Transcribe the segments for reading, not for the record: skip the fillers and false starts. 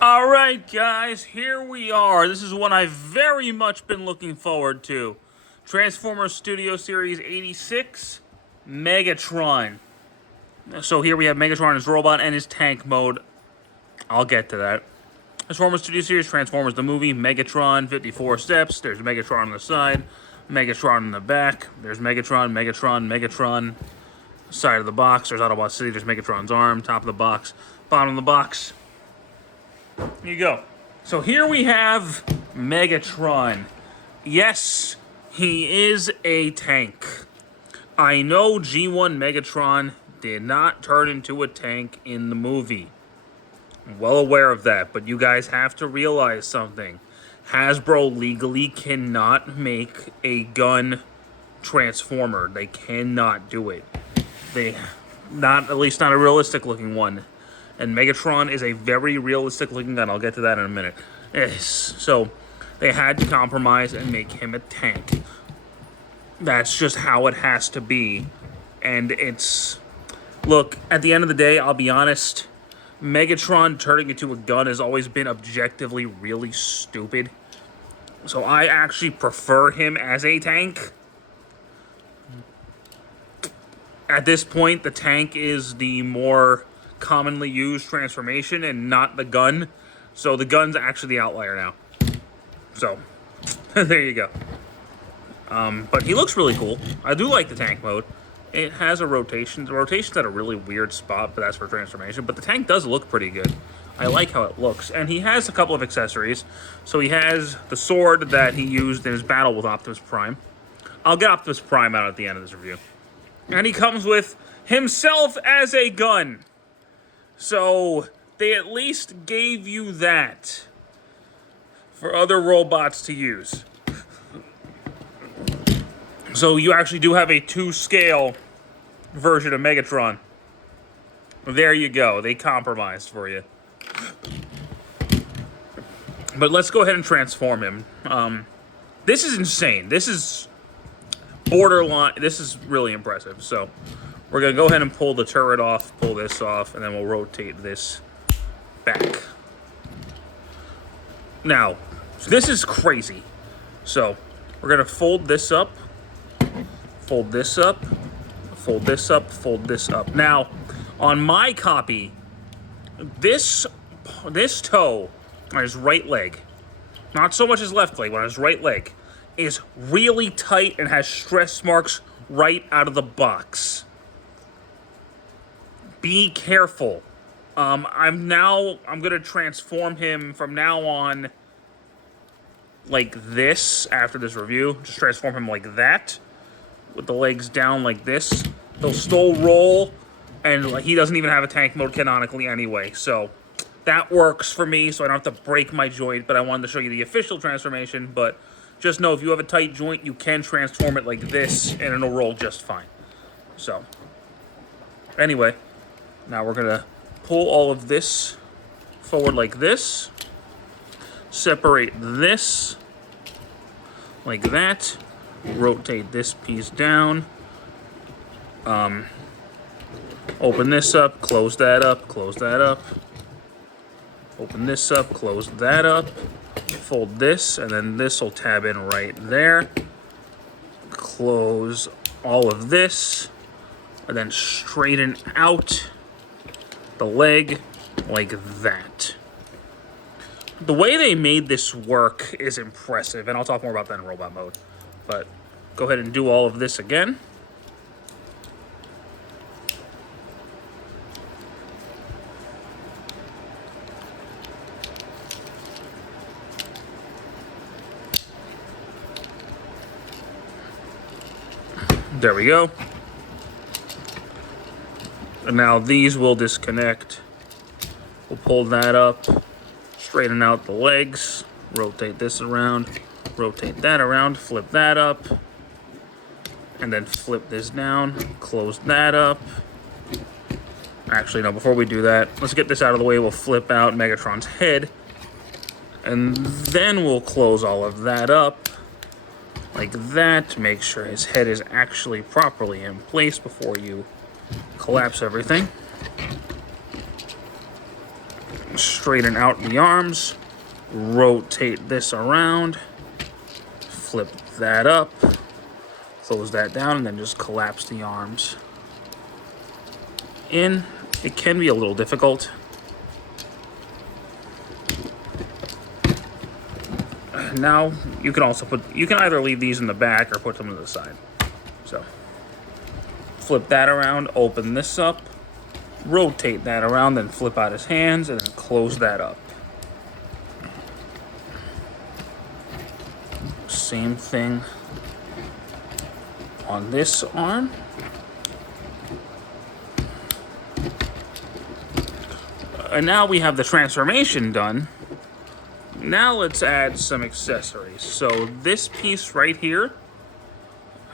Alright guys, here we are. This is one I've very much been looking forward to. Transformers Studio Series 86, Megatron. So here we have Megatron, his robot, and his tank mode. I'll get to that. Transformers Studio Series, Transformers the movie, Megatron, 54 steps. There's Megatron on the side, Megatron in the back. There's Megatron, Megatron. Side of the box, there's Autobot City, there's Megatron's arm, top of the box, bottom of the box. Here you go. So here we have Megatron. Yes, he is a tank. I know G1 Megatron did not turn into a tank in the movie. I'm well aware of that, but you guys have to realize something. Hasbro legally cannot make a gun transformer. They cannot do it. At least not a realistic looking one. And Megatron is a very realistic looking gun. I'll get to that in a minute. So they had to compromise and make him a tank. That's just how it has to be. And look, at the end of the day, I'll be honest, Megatron turning into a gun has always been objectively really stupid. So I actually prefer him as a tank. At this point, the tank is the more commonly used transformation and not the gun. So the gun's actually the outlier now. So, there you go. But he looks really cool. I do like the tank mode. It has a rotation. The rotation's at a really weird spot, but that's for transformation. But the tank does look pretty good. I like how it looks. And he has a couple of accessories. So he has the sword that he used in his battle with Optimus Prime. I'll get Optimus Prime out at the end of this review. And he comes with himself as a gun. So they at least gave you that for other robots to use. So you actually do have a 2-scale version of Megatron. There you go. They compromised for you. But let's go ahead and transform him. This is insane. This is borderline. This is really impressive. So we're going to go ahead and pull the turret off, pull this off, and then we'll rotate this back. Now, this is crazy. So we're going to fold this up, fold this up, fold this up, fold this up. Now, on my copy, this toe on his right leg, not so much his left leg, but on his right leg, is really tight and has stress marks right out of the box. Be careful. I'm gonna transform him from now on like this after this review. Just transform him like that, with the legs down like this. He'll still roll, and he doesn't even have a tank mode canonically anyway. So that works for me, so I don't have to break my joint. But I wanted to show you the official transformation. But just know if you have a tight joint, you can transform it like this, and it'll roll just fine. So anyway, now we're gonna pull all of this forward like this. Separate this like that. Rotate this piece down. Open this up, close that up, close that up. Open this up, close that up. Fold this, and then this will tab in right there. Close all of this, and then straighten out the leg like that. The way they made this work is impressive, and I'll talk more about that in robot mode. But go ahead and do all of this again. There we go. And now these will disconnect. We'll pull that up, straighten out the legs, rotate this around, rotate that around, flip that up, and then flip this down, close that up. Actually, no, before we do that, let's get this out of the way. We'll flip out Megatron's head, and then we'll close all of that up like that. Make sure his head is actually properly in place before you collapse everything. straighten out the arms, rotate this around, flip that up, close that down, and then just collapse the arms in. It can be a little difficult. Now, you can also you can either leave these in the back or put them to the side. So, flip that around, open this up, rotate that around, then flip out his hands, and then close that up. Same thing on this arm. And now we have the transformation done. Now let's add some accessories. So this piece right here,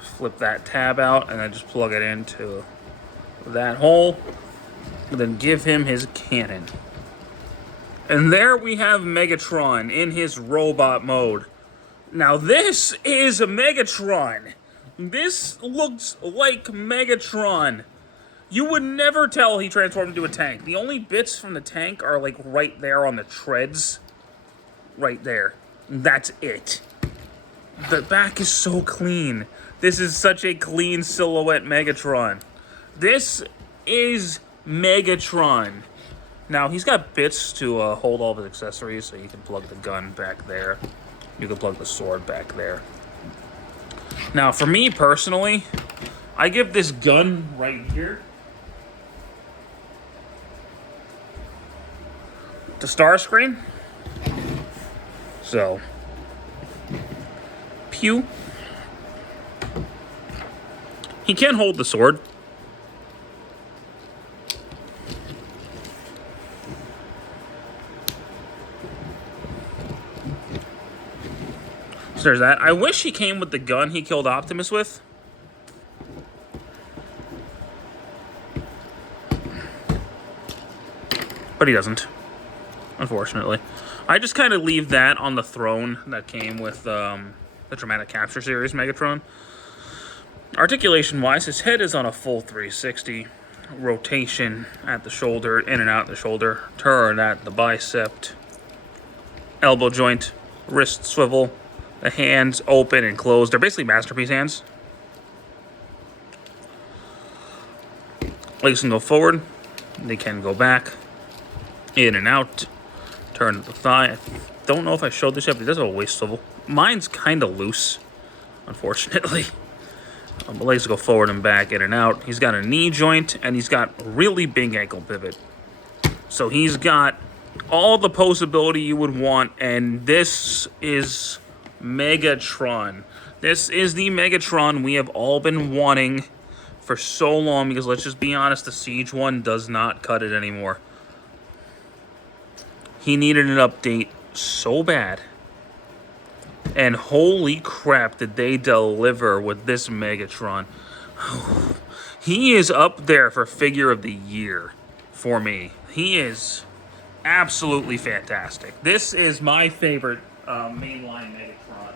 flip that tab out and then just plug it into that hole. And then give him his cannon. And there we have Megatron in his robot mode. Now this is Megatron. This looks like Megatron. You would never tell he transformed into a tank. The only bits from the tank are like right there on the treads. Right there. That's it. The back is so clean. This is such a clean silhouette Megatron. This is Megatron. Now, he's got bits to hold all of his accessories, so you can plug the gun back there. You can plug the sword back there. Now, for me personally, I give this gun right here the Starscream. So, pew. He can hold the sword. So there's that. I wish he came with the gun he killed Optimus with. But he doesn't, unfortunately. I just kind of leave that on the throne that came with the Dramatic Capture Series Megatron. Articulation-wise, his head is on a full 360. Rotation at the shoulder, in and out the shoulder. Turn at the bicep. Elbow joint. Wrist swivel. The hands open and closed. They're basically masterpiece hands. Legs can go forward. They can go back. In and out. Turn at the thigh. I don't know if I showed this yet, but he does have a waist swivel. Mine's kind of loose, unfortunately. The legs go forward and back, in and out. He's got a knee joint, and he's got really big ankle pivot. So he's got all the posability you would want, and this is Megatron. This is the Megatron we have all been wanting for so long, because let's just be honest, the Siege one does not cut it anymore. He needed an update so bad. And holy crap, did they deliver with this Megatron. He is up there for figure of the year for me. He is absolutely fantastic. This is my favorite mainline Megatron.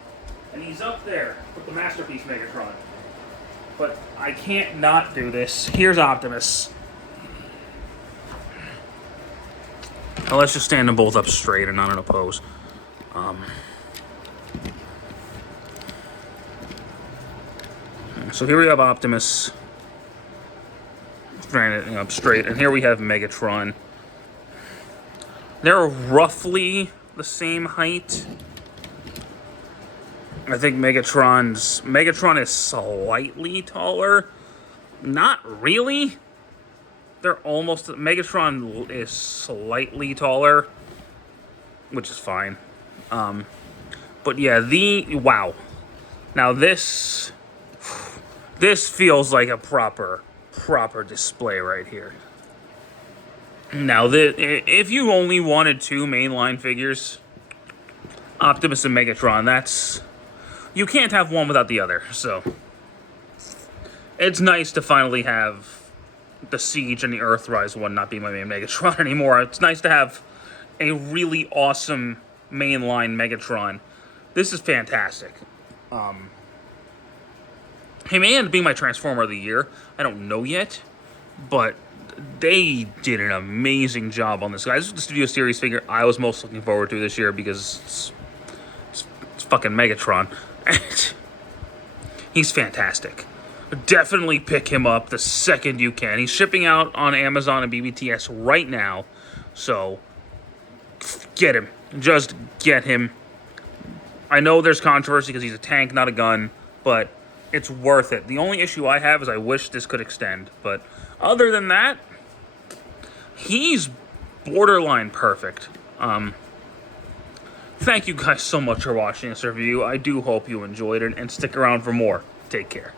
And he's up there with the Masterpiece Megatron. But I can't not do this. Here's Optimus. Now let's just stand them both up straight and not in a pose. So here we have Optimus standing up straight, and here we have Megatron. They're roughly the same height. I think Megatron is slightly taller. Not really. They're almost... Megatron is slightly taller, which is fine. But yeah, wow. Now this feels like a proper display right here. Now, if you only wanted two mainline figures, Optimus and Megatron, you can't have one without the other. So it's nice to finally have the Siege and the Earthrise one not be my main Megatron anymore. It's nice to have a really awesome mainline Megatron. This is fantastic. He may end up being my Transformer of the Year. I don't know yet, but they did an amazing job on this guy. This is the Studio Series figure I was most looking forward to this year because it's fucking Megatron. He's fantastic. Definitely pick him up the second you can. He's shipping out on Amazon and BBTS right now, so get him. Just get him. I know there's controversy because he's a tank, not a gun, but it's worth it. The only issue I have is I wish this could extend, but other than that, he's borderline perfect. Thank you guys so much for watching this review. I do hope you enjoyed it, and stick around for more. Take care.